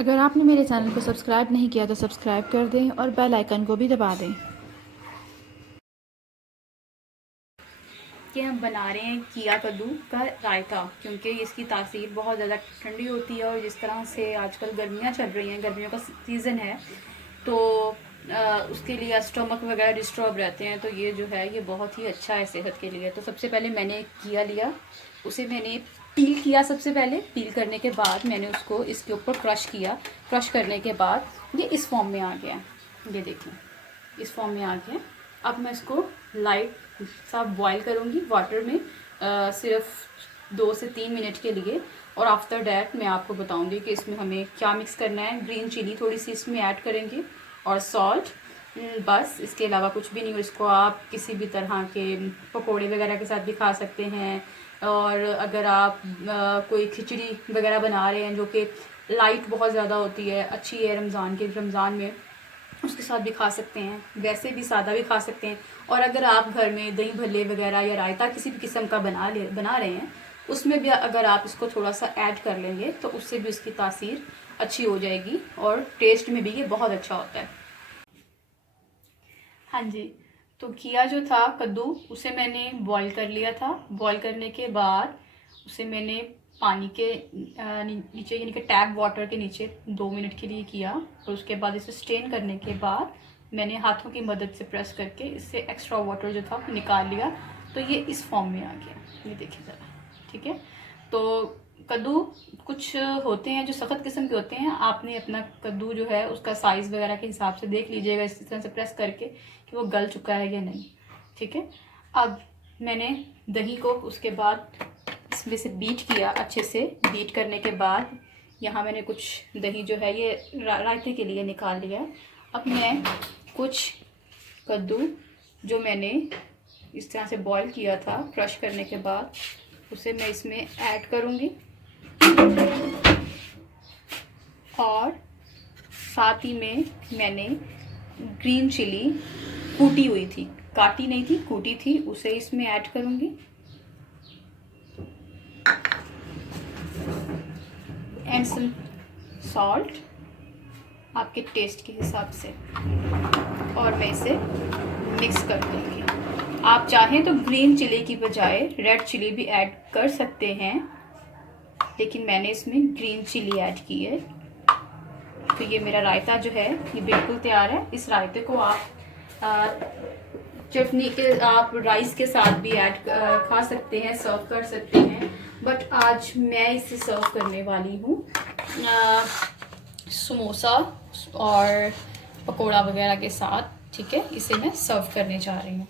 अगर आपने मेरे चैनल को सब्सक्राइब नहीं किया तो सब्सक्राइब कर दें और बेल आइकन को भी दबा दें। कि हम बना रहे हैं किया कद्दू का रायता, क्योंकि इसकी तासीर बहुत ज़्यादा ठंडी होती है और जिस तरह से आजकल गर्मियाँ चल रही हैं, गर्मियों का सीज़न है, तो उसके लिए स्टमक वगैरह डिस्टर्ब रहते हैं, तो ये जो है ये बहुत ही अच्छा है सेहत के लिए। तो सबसे पहले मैंने किया लिया, उसे मैंने पील किया। सबसे पहले पील करने के बाद मैंने उसको इसके ऊपर क्रश किया। क्रश करने के बाद ये इस फॉर्म में आ गया, ये देखिए इस फॉर्म में आ गया। अब मैं इसको लाइट सा बॉईल करूँगी वाटर में, सिर्फ 2 से 3 मिनट के लिए। और आफ्टर डैट मैं आपको बताऊंगी कि इसमें हमें क्या मिक्स करना है। ग्रीन चिली थोड़ी सी इसमें ऐड करेंगे और सॉल्ट, बस इसके अलावा कुछ भी नहीं। और इसको आप किसी भी तरह के पकोड़े वगैरह के साथ भी खा सकते हैं। और अगर आप कोई खिचड़ी वगैरह बना रहे हैं जो कि लाइट बहुत ज़्यादा होती है, अच्छी है रमज़ान में, उसके साथ भी खा सकते हैं। वैसे भी सादा भी खा सकते हैं। और अगर आप घर में दही भल्ले वगैरह या रायता किसी भी किस्म का बना रहे हैं, उसमें भी अगर आप इसको थोड़ा सा ऐड कर लेंगे तो उससे भी उसकी तासीर अच्छी हो जाएगी और टेस्ट में भी ये बहुत अच्छा होता है। हाँ जी, तो किया जो था कद्दू, उसे मैंने बॉईल कर लिया था। बॉईल करने के बाद उसे मैंने पानी के नीचे, यानी कि टैप वाटर के नीचे 2 मिनट के लिए किया। और उसके बाद इसे स्ट्रेन करने के बाद मैंने हाथों की मदद से प्रेस करके इससे एक्स्ट्रा वाटर जो था निकाल लिया। तो ये इस फॉर्म में आ गया, ये देखिए ज़रा, ठीक है। तो कद्दू कुछ होते हैं जो सख्त किस्म के होते हैं। आपने अपना कद्दू जो है उसका साइज़ वगैरह के हिसाब से देख लीजिएगा, इस तरह से प्रेस करके कि वो गल चुका है या नहीं, ठीक है। अब मैंने दही को उसके बाद इसमें से बीट किया, अच्छे से बीट करने के बाद यहाँ मैंने कुछ दही जो है ये रायते के लिए निकाल लिया। अब मैं कुछ कद्दू जो मैंने इस तरह से बॉईल किया था क्रश करने के बाद, उसे मैं इसमें ऐड करूँगी। और साथ ही में मैंने ग्रीन चिली कूटी हुई थी, काटी नहीं थी, कूटी थी, उसे इसमें ऐड करूँगी। एंड सम सॉल्ट आपके टेस्ट के हिसाब से। और मैं इसे मिक्स कर दूँगी। आप चाहें तो ग्रीन चिली की बजाय रेड चिली भी ऐड कर सकते हैं, लेकिन मैंने इसमें ग्रीन चिली ऐड की है। तो ये मेरा रायता जो है ये बिल्कुल तैयार है। इस रायते को आप चटनी के, आप राइस के साथ भी खा सकते हैं, सर्व कर सकते हैं। बट आज मैं इसे सर्व करने वाली हूँ समोसा और पकोड़ा वगैरह के साथ, ठीक है। इसे मैं सर्व करने जा रही हूँ।